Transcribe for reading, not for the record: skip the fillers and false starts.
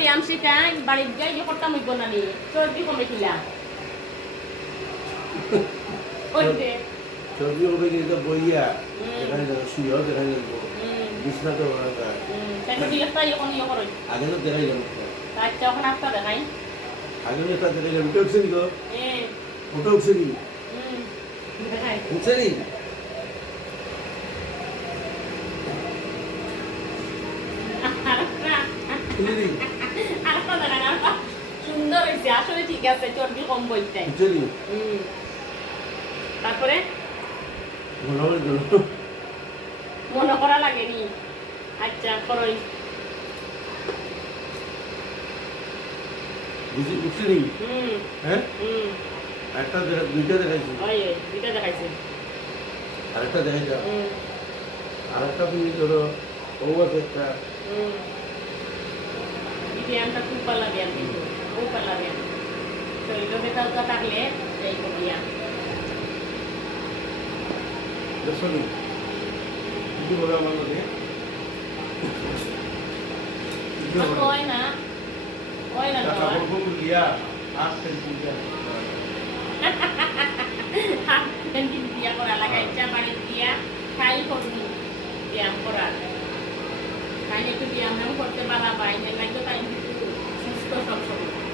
ব্যায়াম শিখাই বাড়ির যাই যে করতাম হইব না নি চর্বি কমে খিলা ওইতে চর্বি হবে কিন্তু বইয়া এখানে যাবো শুয়েও দেখাই যাবো বিছনাতে ওরা যায় তাহলে দিলটা এখন ইয়ে করো আগে তো দেখাই যাবো আচ্ছা এখন একটা দেখাই আগে তো তার দেখাই যাবো উঠে উঠছে নি গো হ্যাঁ উঠে উঠছে নি দেখাই উঠছে নি আরেকটা দেখাই আরেকটা সুন্দর হয়েছে আসলে ঠিক আছে চর্বি কম বইতে উঠছে নি তারপরে মনে হয় মনে করা লাগেনি আচ্ছা করই বুঝি উঠছে নি হ্যাঁ একটা দুইটা দেখাইছি ওই দুইটা দেখাইছে আরেকটা দেখাই যাও আরেকটা তুমি ধরো ও আছে একটা ব্যায়ামটা খুব ভালো ব্যায়াম কিন্তু খুব ভালো ব্যায়াম শরীর বেতাও তো থাকলে এই ব্যায়াম দেখনি কি বলে আমার মধ্যে হয় না হয় না টাকা বলবো দিয়া আসছে পূজা কিন্তু বিয়া করা লাগাইছে বাড়ির দিয়া খাই করবি ব্যায়াম করার খাই একটু ব্যায়াম করতে পারা পাই না লাগতো তাই সুস্থ সবসময়